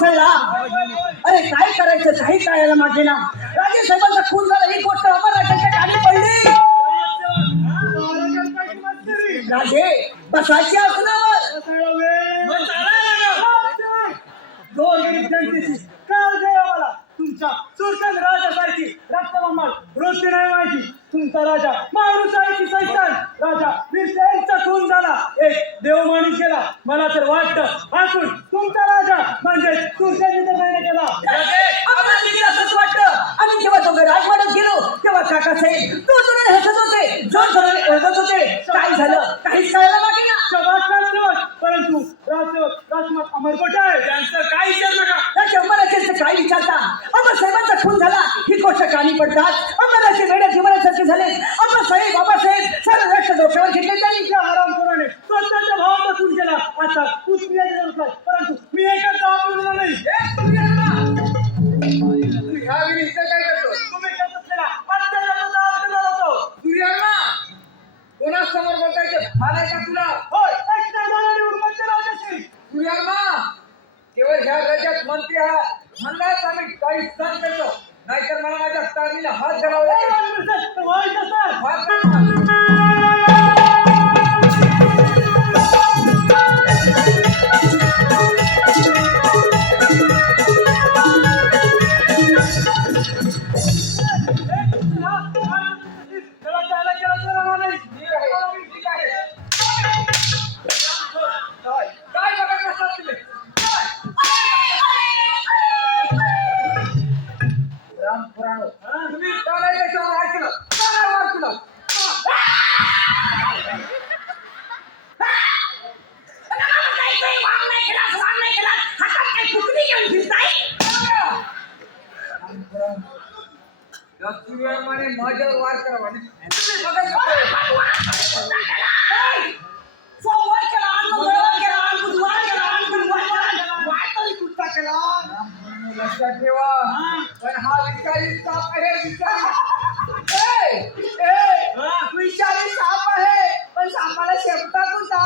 कोसळला अरे काय करायचं? काही कळायला माझे ना. राजे साहेबांचा खून झाला ही गोष्ट अमर राजाच्या कानी पडली. राजे बसायचे आसनावर. दोन मिनिट जनतेची काळ द्या आम्हाला. तुमचा सुरतन राजासारखी रक्तमामाल वृत्ती नाही माहिती. तुमचा राजा मारुसारखी सैतान राजा वीरसेनचा खून झाला एक देव माणूस गेला मला तर वाटतं आतून तुमचा राजा म्हणजे सुरसेनी नाही केला आम्हाला देखील असंच वाटतं आम्ही जेव्हा दोघं राजवाड्यात गेलो तेव्हा काकासाहेब जोरजोराने हसत होते जोरजोराने ओरडत होते काय झालं काहीच कळायला बाकी ना शबाश राजसेवक परंतु राजसेवक राजमात अमरकोट आहे त्यांचं काही विचार नका त्या शंभराचे काय विचारता अमर साहेबांचा खून झाला ही गोष्ट कानी पडतात अमराचे वेड्या जीवनासारखे झाले अमर साहेब बाबासाहेब सर्व लक्ष डोक्यावर घेतले त्यांनी त्या हरामखोराने स्वतःच्या भावाचा खून केला आता सूर्यामाने माझ्यावर वार करावा लक्षात ठेवा पण हा साप आहे साप आहे पण सापाला शेपटा कुठा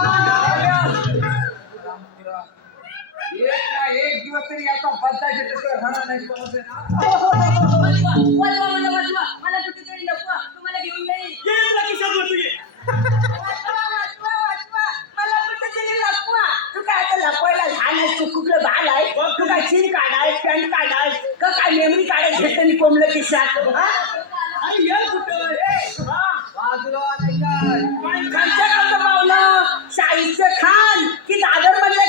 एक ना एक दिवस तरी याचा बदला घेतल्याशिवाय नाही समजले ना ये तुला खिशात वर तुझे. तू काय आता लपवायला लहान आहेस तू कुठलं बाल आहे तू काय चीन काढाय पॅन्ट काढाय का काय मेमरी काढायची घेतली कोंबलं खिशात हा? अरे ये कुठं? ए, हा. बाजूला नाही काय. खालच्या गावचं पावलं शाहीचं खान की दादर मधल्या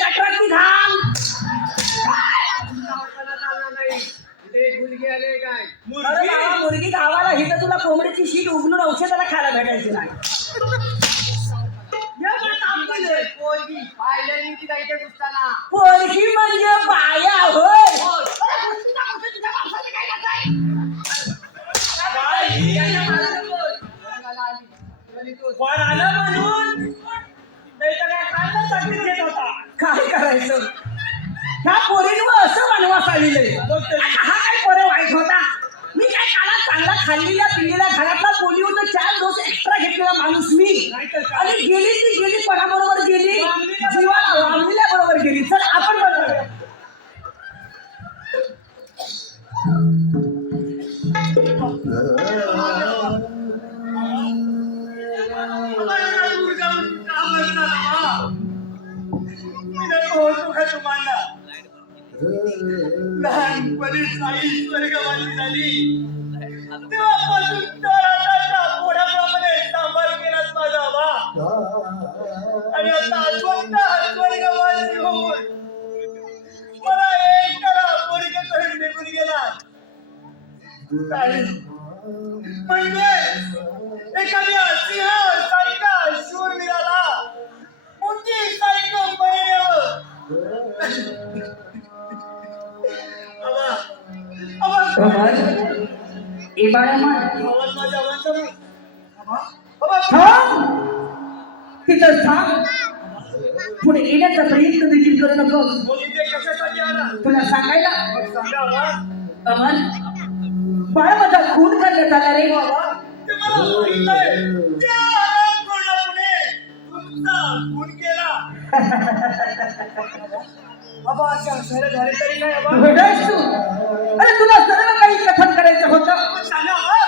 आली आहे काय अरे बाबा मुलगी गावाला ही तर तुला कोंबडीची शीट उघडून औषधाला खायला भेटायची नाही. ती ते दिसताना पोरगी म्हणजे वर आलं म्हणून. नाही तर काय खाण्यासाठी घेत होता. काय करायचं? ह्या पोरींवर असं वनवास आलेलं हा काय पोरे वाईट होता? मी काय काला चांगला खाल्लेल्या पिल्लेल्या घरातला पोलिओचा चार डोस एक्स्ट्रा घेतलेला माणूस मी. आणि गेली ती गेली कोणाबरोबर गेली? जीवाला वामलेल्या बरोबर गेली. चल आपण बरोबर लहानपणीच आई स्वर्गवासी झाली तेव्हापासून तळाच्या पोढ्याप्रमाणे सांभाळ केलाच माझा बा आणि आता अस्वस्थ हा स्वर्गवासी होऊन मला एकट्याला पोरीकडे निघून गेला आणि म्हणजे एखाद्या सिंहासारख्या मिळाला मुंगीसारखं बहिण्यावर आवा, आवाज अमर ए थांब तिथं थांब. पुढे येण्याचा प्रयत्न देखील करू नको तुला सांगायला. सांगा बाळा माझा खून करण्यात आला रे बाबा, ते मला माहीत आहे. त्या हरामखोरामुळे तुमचा खून केला बाबा अशा शहर झाले तरी नाही बाबा. वेडायस तू? अरे तुला सर्व काही कथन करायचं होतं?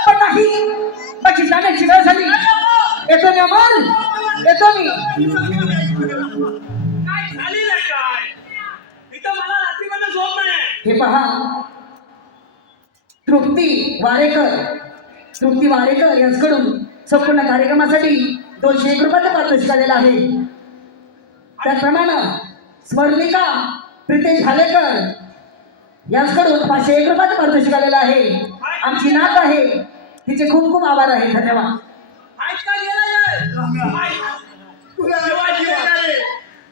पण नाही. माझी जाण्याची वेळ झाली. येतो मी अमोल. येतो मी. काय झालेलं आहे काय? इथं मला रात्रीमध्ये झोप नाही. हे पहा. तृप्ती वारेकर. तृप्ती वारेकर यांच्याकडून संपूर्ण कार्यक्रमासाठी दोनशे एक रुपयाचा पारितोषिक आलेला आहे. त्याचप्रमाणे स्वर्णिका प्रितेश भालेकर यांच्याकडून पाचशे एक रुपयाचं पारितोषिक आलेलं आहे. आमची नात आहे. तिचे खूप खूप आभार आहे. धन्यवाद.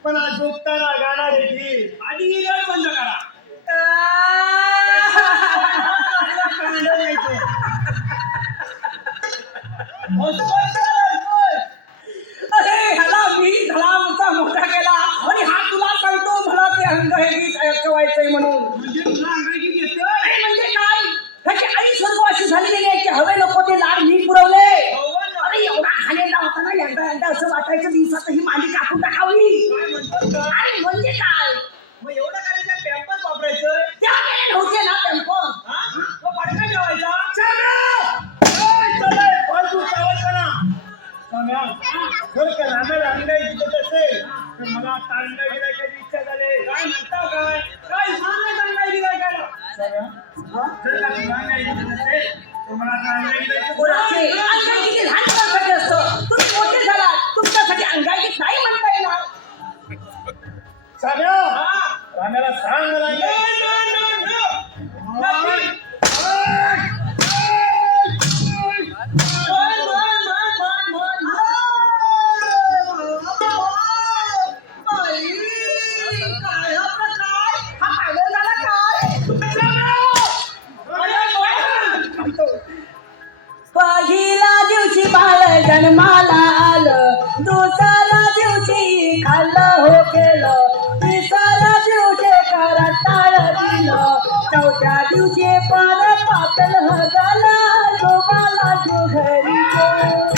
पण आज झोपताना की आधी ही बंद करा. साध्या राण्याला सांग मला जन्माला आलं. दुसऱ्या दिवशी खाल्लं हो केलं. तिसऱ्या दिवशी करत दिलं. चौथ्या दिवशी परत पातळ झाला जोगाला जो घरी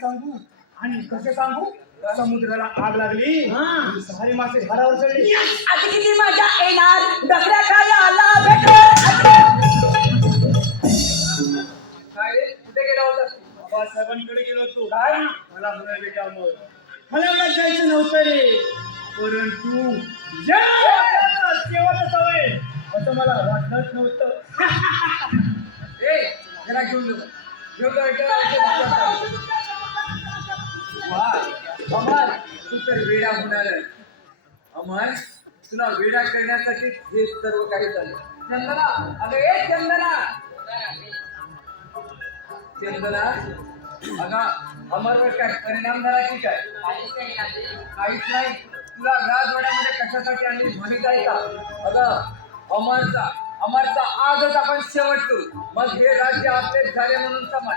सांगू? आणि कसे सांगू? समुद्राला आग लागली. सारी मासे घरावर चढली. आता किती मजा येणार? दसऱ्या काय रे? कुठे गेला? बाबासाहेबांकडे गेलो होतो. काय? मला म्हणाले बेटा मग मला जायचं नव्हतं रे. परंतु शेवटच सवय. असं मला वाटलंच नव्हतं. ए जरा घेऊन जाऊ घेऊन जाऊ इकडे. वा अमर तू तर वेडा होणार अमर तुला वेडा करण्यासाठी हे सर्व काही झालं. चंदना अगं ए चंदना. चंदना अगं अमरवर काय परिणाम झाला की काय? काहीच नाही. तुला राजवाड्यामध्ये कशासाठी आणली माहीत आहे का? अगं अमरचा अमरचा आजच आपण शेवट करू मग हे राज्य आपलेच झाले म्हणून समज.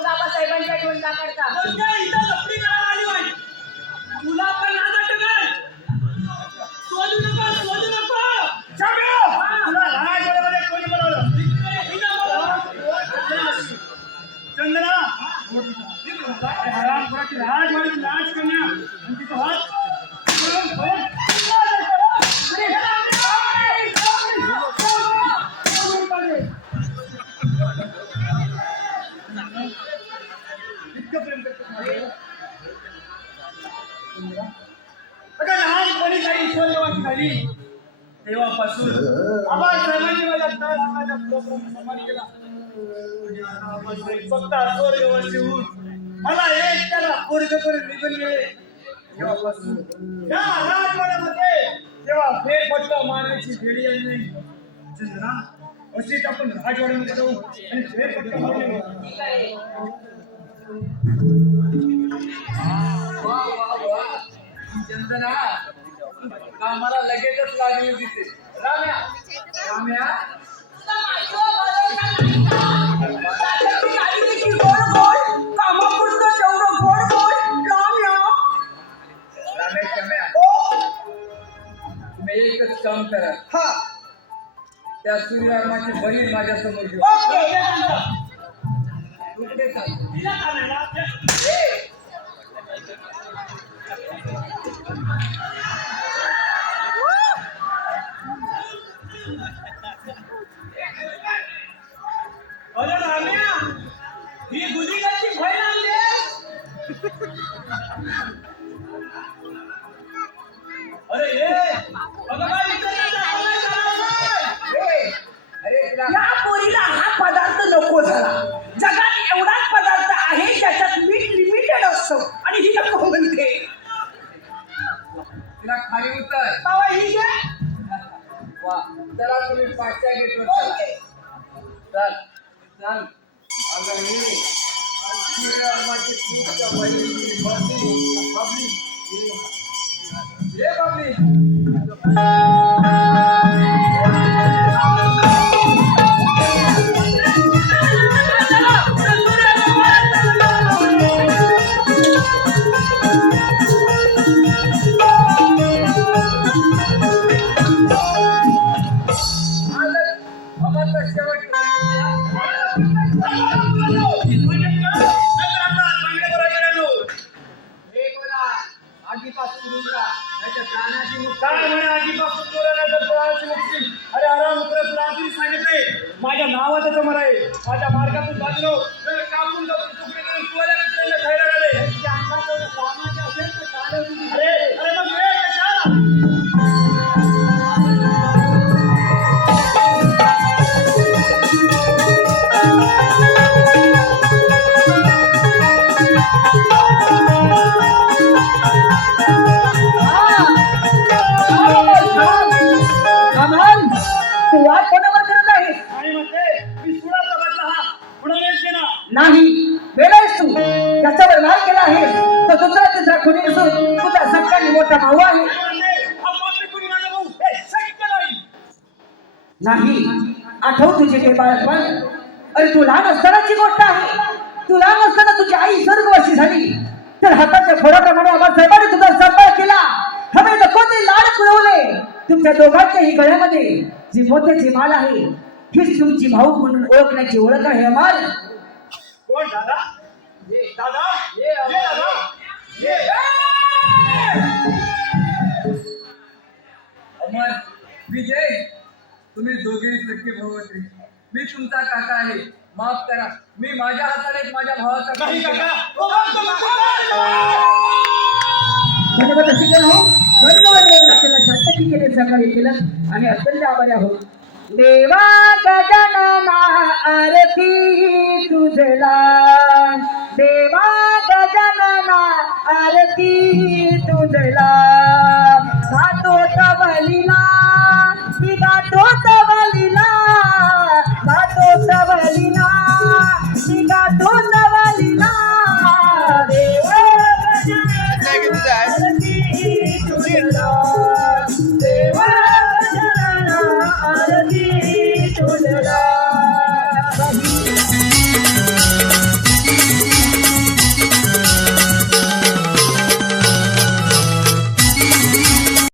मग आबासाहेबांच्या आठवण का करता तुला पण चंद्रा राजवाडी लाज कन्या फक्त स्वर्गवासी होऊन मला एक त्याला पोरग करून निघून गेले. तेव्हापासून या राजवाड्यामध्ये तेव्हा फेरफटका मारण्याची वेळ आली नाही. चंद्रा अशीच आपण राजवाड्यामध्ये जाऊ आणि फेरफटका चंदना कामाला लगेचच लागली दिसते राम्या. राम्या. त्या सूर्यवर्माची बहीण माझ्यासमोर घेऊ ओके. कुठे अरे Let's go. माझ्या आठव तुझे ते बाळपण. अरे तू लहान असतानाची गोष्ट आहे. तू लहान असताना तुझी आई स्वर्गवासी झाली. तर हाताच्या फोडाप्रमाणे आम्हा साहेबांनी तुझा सांभाळ केला. हवे नको ते लाड पुरवले? तुमच्या दोघांच्याही गळ्यामध्ये जी मोत्याची माल आहे हीच तुमची भाऊ म्हणून ओळखण्याची ओळख आहे अमाल कोण दादा? ये दादा? ये ये दादा? ये अमर विजय. तुम्ही दोघे सख्खे भाऊ होते मी तुमचा काका आहे. माफ करा. मी माझ्या हाताने माझ्या भावाचा नाही केला. काका ओ धन्यवाद हो. धन्यवाद शांतकी केले सकाळी केलं. आणि अत्यंत आभारी आहोत. देवा गजानना आरती तुझला. देवा गजानना आरती तुझला. तवलीला